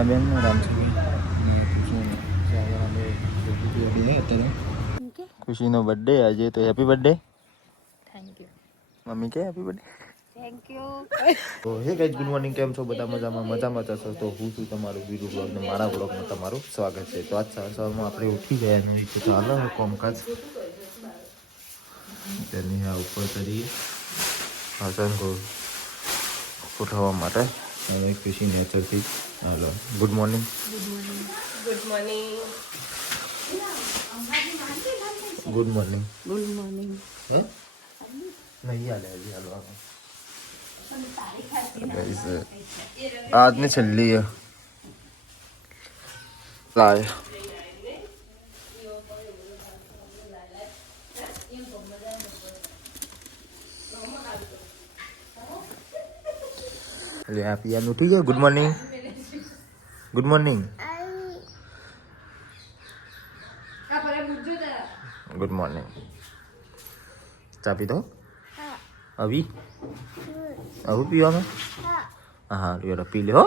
પૂજાબેન ને રામચંદ્ર અને ખુશીને બર્થડે આજે તો happy birthday thank you mummy કે હેપી બર્થડે થેન્ક યુ તો હે ગાઈઝ ગુડ મોર્નિંગ કેમ છો? બધા મજામાં? મજામાં જશો તો હું છું તમારું વીરુ બ્લોગ ને મારા બ્લોગમાં તમારું સ્વાગત છે. તો આજ સવાર સવારમાં આપણે ઉઠી ગયા એનું તો ચાલો કોમકાજ. તેની આ ઉપર કરીએ કો ઉઠાવવા માટે. હવે ખુશી નેચરથી હાલો good morning Good morning. Good morning Good morning. Hey નહીં હાલે હજી હાલવાનું Guys, આજની છેલ્લી લાય એટલે આ પિયાનું ઠીક છે good morning good morning good morning ચા પીધો અભી આવું પીવાનું હા હા લ્યો પી લે હો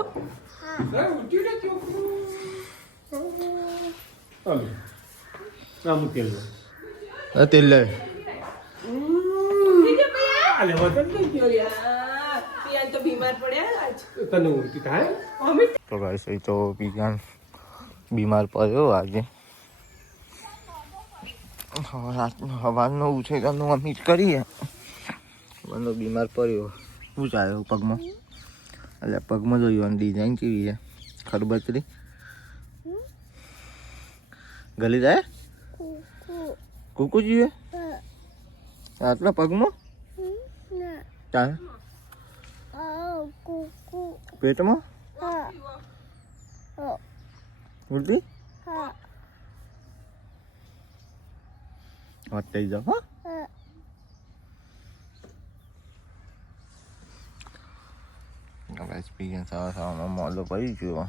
તેલ લે ગયો પિયાન તો બીમાર પડ્યા આજ. તને ઉલટી થાય તો ગાઈસ એ તો બીજાન બીમાર પડ્યો આજે. હવાનો ઉછેરવાનું અમે જ કરીએ. મને બીમાર પડ્યો. શું ચાલ્યો પગમાં. એટલે પગમાં જોયું ડિઝાઇન કેવી છે? ખરબચરી ગલી જાય? કુકુ જોઈએ આટલા પગમાં? ચાલે પેટમાં વાત થઈ જાઓ હા હવે એક્સપિરિયન્સ આવા થવામાં મોલો પડી ગયો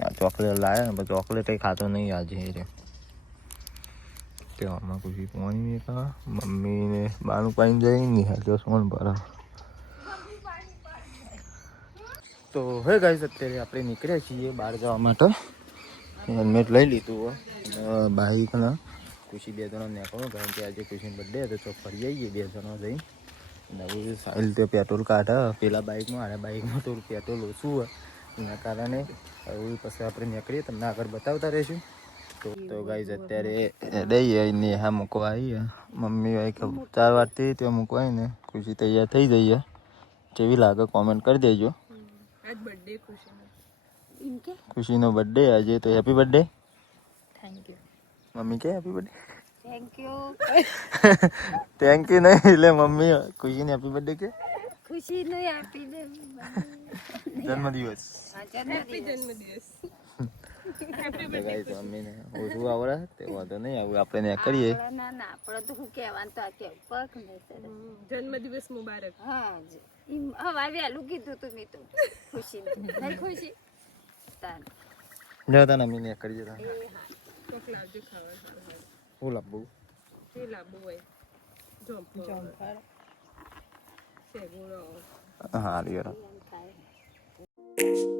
આ ચોકલેટ લાવ્યા ને ચોકલેટ ખાતો નહીં આજે રે તેવામાં પાણી નહીં કા મમ્મીને બાનું પાણી જઈ નહીં હાલ્યો સોન ભરા તો હે ગાઈસ અત્યારે આપણે નીકળ્યા છીએ બહાર જવા માટે. હેલ્મેટ લઈ લીધું હોય બાઈકના ખુશી બે જણા નીકળો કારણ કે આજે ખુશીનો બર્થડે હતો, તો ફરી આવીએ બે જણા જઈ નવું સારી રીતે પેટ્રોલ કાઢે, પેલા બાઇકમાં અને બાઇકમાં થોડું પેટ્રોલ ઓછું હોય. એના કારણે એવું પછી આપણે નીકળીએ, તમને આગળ બતાવતા રહીશું. તો તો ગાઈઝ અત્યારે દઈએ ને હા મૂકવા આવીએ મમ્મી કે ચાર વાગતી ત્યાં મૂકવાય ને ખુશી તૈયાર થઈ જઈએ. જેવી લાગે કોમેન્ટ કરી દેજો. આજ બર્થડે ખુશીનો. ખુશીનો બર્થડે આજે તો happy birthday thank you mummy કે happy birthday thank you thank you નહીં એટલે મમ્મી ખુશીને હેપી બર્થડે કે ખુશી હેપી આપી દે જન્મદિવસ જન્મદિવસ ગાઈઝ મમ્મીને ઓછું આવડે તે વાંધો નહીં આવું આપણે ને કરીએ ના ના આપણે તો હું કહેવાનું તો આ કેવું પગ નહીં જન્મદિવસ મુબારક હા જ વહેલું કીધું તું મેં તો ખુશી નહીં ખુશી તાન જો તને મમ્મીને કરીએ તો કોક લાવજો ખાવા સારું હું લાવવું તે લાંબુ હોય જોમ્પર જમફળ સેગુડો હા રિયો એમ થાય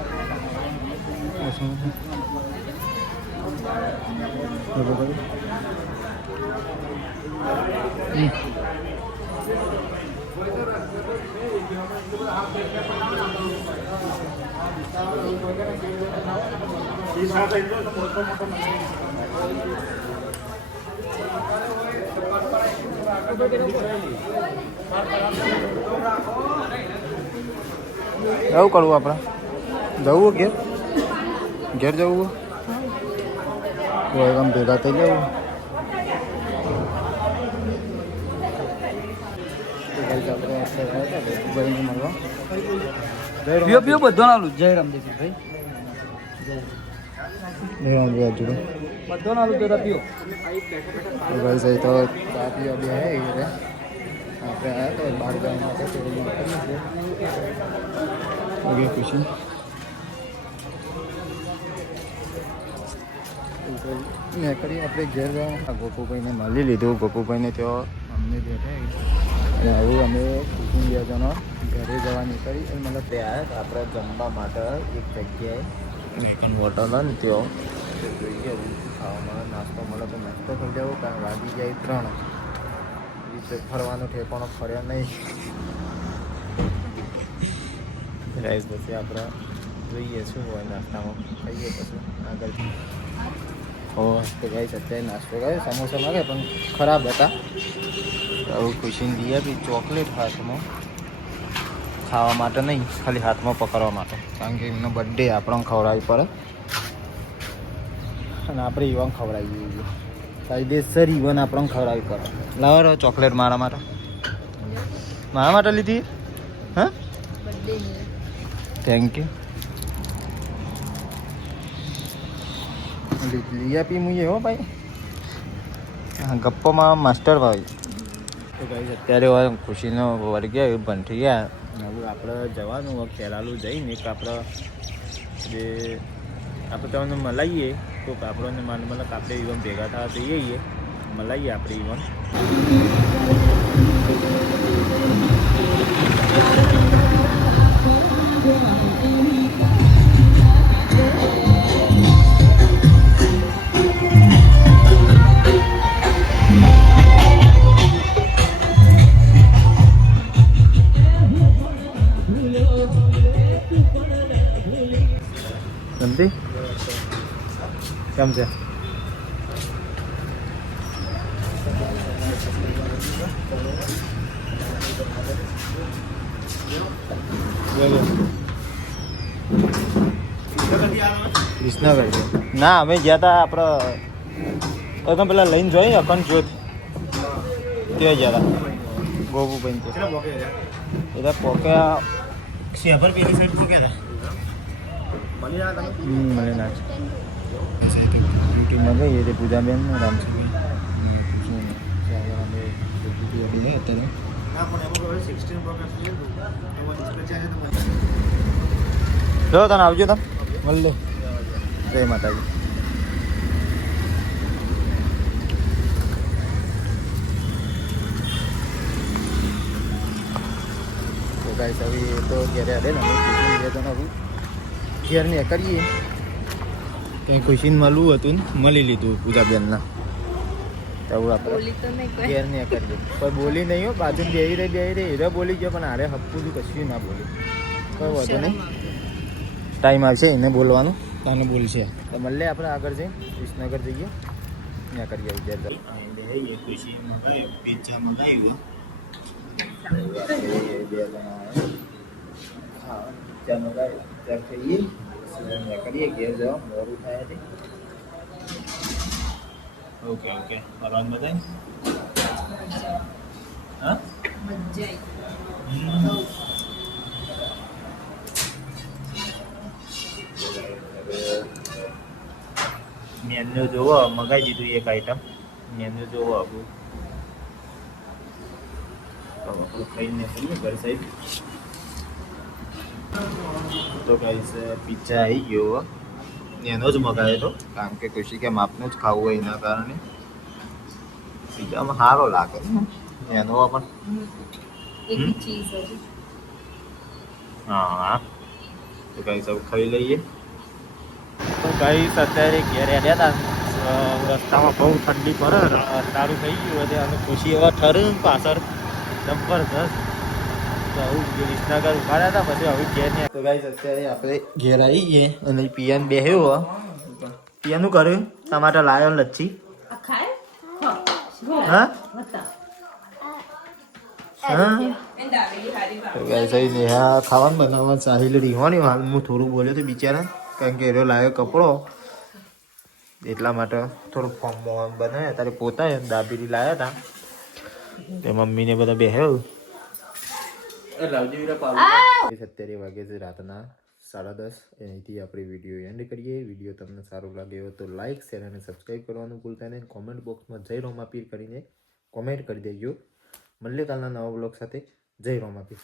આરી આ બાજુ આવતો. એવું કરવું આપણે જવું ઘેર ઘેર જવું હોય આમ ભેગા થઈ જવું પીઓ પીઓ બધો ના લું જય રામ દેખી ભાઈ લેવાનું બે જોડે બધો ના દૂધ પીઓ તો ગાઈસ અહીં તો ચા પીવા બે હે એટલે આપણે આવ્યા તો બહાર જવા માટે તો એ કરીએ છીએ ઓકે ખુશી મેં કરી, આપણે ઘેર જવા ગોપુભાઈને મળી લીધું. ગોપુભાઈને ત્યાં અમને બેઠા અને હવે અમે કુટુંબ યાદોનો ઘરે જવા નીકળી અને મતલબ ત્યાં આપણે જમવા માટે એક જગ્યાએ હોટલ ને ત્યાં. તો જોઈએ ખાવા મળે. નાસ્તો મળે તો નાસ્તો કરી દેવો કારણ વાગી જાય ત્રણ. ફરવાનો ઠેકાણો ફર્યા નહીં. રાઈસ પછી આપણે જોઈએ શું હોય નાસ્તામાં. ખાઈએ પછી આગળ તો ગાઈસ અત્યારે નાસ્તો કર્યો સમોસા માગે પણ ખરાબ હતા. આવું ખુશીને દઈએ બી ચોકલેટ હાથમાં. ખાવા માટે નહીં ખાલી હાથમાં પકડવા માટે. કારણ કે એમનો બર્થડે આપણને ખવડાવી પડે. અને આપણે ઈવન ખવડાવી દઈએ. કાયદેસર ઈવન આપણને ખવડાવી પડે. લાવો રહો ચોકલેટ મારા માટે. મારા માટે લીધી? હા? થેન્ક યુ લઈ આપી મુઈએ હો ભાઈ. ગપ્પોમાં માસ્ટર ભાઈ. તો ગાઈસ અત્યારે હવે ખુશીનો બંધ થઈ ગયા. હવે આપણે જવાનું હોય ખેલાલું જઈને એક આપણે જે આપણે તમને મલાઈએ. તો આપણને માન મતલબ આપણે ઇવન ભેગા થવા જઈએ મલાઈએ આપણે ઇવન ગમતી કેમ છે. વિસનગર ના અમે ગયા હતા આપણે તમે પેલા લઈને જોઈએ અખંડ જ્યોત. ત્યાં ગયા હતા ગોપુભાઈ એટલે પોકે શેભર પેલી સાઈડ હતા છે ગઈએ તે પૂજાબેન ને રામચંદ્ર અત્યારે જો, તને આવજો તમે મળે જય માતાજી. તો ગાઈસ હવે તો ઘેરે આવે ને, અમે ખુશીને બે જણ હવે ને કરીએ. કંઈ ખુશીને માલું હતું ને મળી લીધું પૂજાબેનના. તો આપણે બોલી નહીં કોઈ. ઘેર ને કરીએ. કોઈ બોલી નહીં હો બાજુ બેહી રહી બેહી રહી. હીરો બોલી ગયો પણ હારે હપ્પું કશું ના બોલી. કોઈ વાંધો નહીં. ટાઈમ આવશે એને બોલવાનું. તને બોલશે. તો મળીએ આપણે આગળ જઈએ વિસનગર જઈએ. ત્યાં કરીએ ખુશી પિઝા મંગાવ્યું બે જણા હા પિઝા મંગાવ્યું ત્યાં ખાઈએ પછી કરીએ ઘેર જવા મોડું થાય છે ઓકે ઓકે. ફરવાનું બધાય? હા? મેન્યુ જોવો મગાઈ દીધું એક આઈટમ મેન્યુ જોવો આપું આપણું ખાઈને કરીએ ઘર સાઈડ. તો ગાઈસ પિઝા આવી ગયો એનો જ મગાવ્યો હતો કારણ કે ખુશી કે માપનું જ ખાવું હોય એના કારણે. પિઝામાં સારો લાગે એનો પણ. હા તો ગાઈસ હવે ખાઈ લઈએ. તો ગાઈસ અત્યારે ઘેર આવ્યા હતા રસ્તામાં બહુ ઠંડી પડે સારું થઈ ગયું અને ખુશી એવા ઠર પાછળ. જબરદસ્ત તો આવું વિસનગર ઉભાડ્યા હતા પછી હવે ઘેર ને તો ગાઈસ અત્યારે આપણે ઘેર આવી ગઈએ અને પિયાન બેહ્યો પિયાનું કર્યું? ટમાટર લાયો લચ્છી. હા. હા? ખાવાનું બનાવવા સાહિલ રીવાની હાલ હું થોડું બોલ્યો તો બિચારા. કારણ કે એરો લાવ્યો કપડો. એટલા માટે થોડું ફોર્મ બનાવ્યા. તારે પોતા દાબીરી લાવ્યા હતા તે મમ્મીને બધા બેહ્યો. અત્યારે વાગે છે રાતના સાડા દસ અહીંથી આપણે વીડિયો એન્ડ કરીએ. વીડિયો તમને સારો લાગ્યો હોય તો લાઇક શેર અને સબસ્ક્રાઈબ કરવાનું ભૂલતા નહીં. કોમેન્ટ બોક્સમાં જય રોમાપીર કરીને કોમેન્ટ કરી દેજો. મળીએ કાલના નવા બ્લોગ સાથે જય રોમાપીર